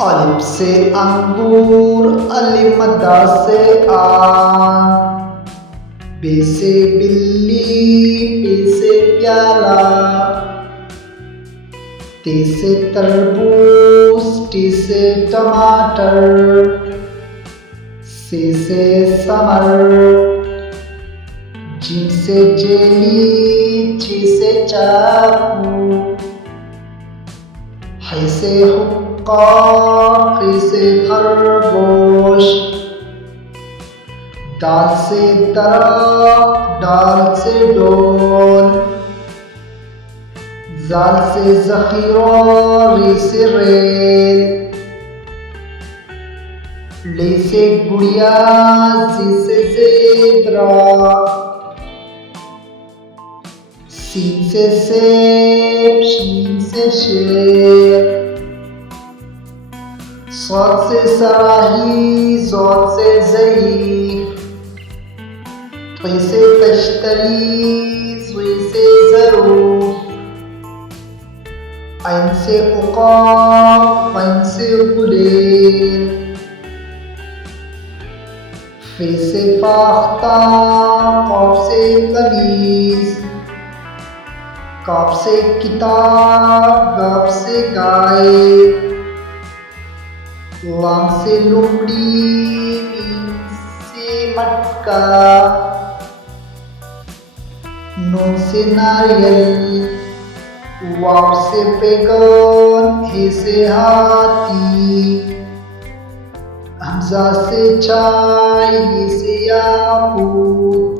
अलिफ से अंगूर, अलिफ मद्दा से आम, बे से बिल्ली, पे से प्याला, ते से तरबूज, टी से टमाटर, से समर, जीम से जेली, ची से चाकू, है से हुक्का, खे से खरगोश, दाल से दरख्त, डाल से डोल, जाल से ज़ख़ीरा, रे से रेल, ले से गुड़िया, ज़े से ज़ेब्रा, सीन से सेब, शीन से शेर, स्वाद से सराही, ज़ौद से ज़ईफ़, त्वई से तश्तरी, ज़ुई से ज़रूफ़, ऐन से उक़ाब, ग़ैन से ग़ुलेल, फे से फाख्ता, क़ाफ से कनीज़, काफ से किताब, गाफ से गाय, लाम से लोमड़ी, मीम से मटका, नून से नारियल, वाव से बैगन, हे से हाथी, हमजा से चाय, ये से याकूत,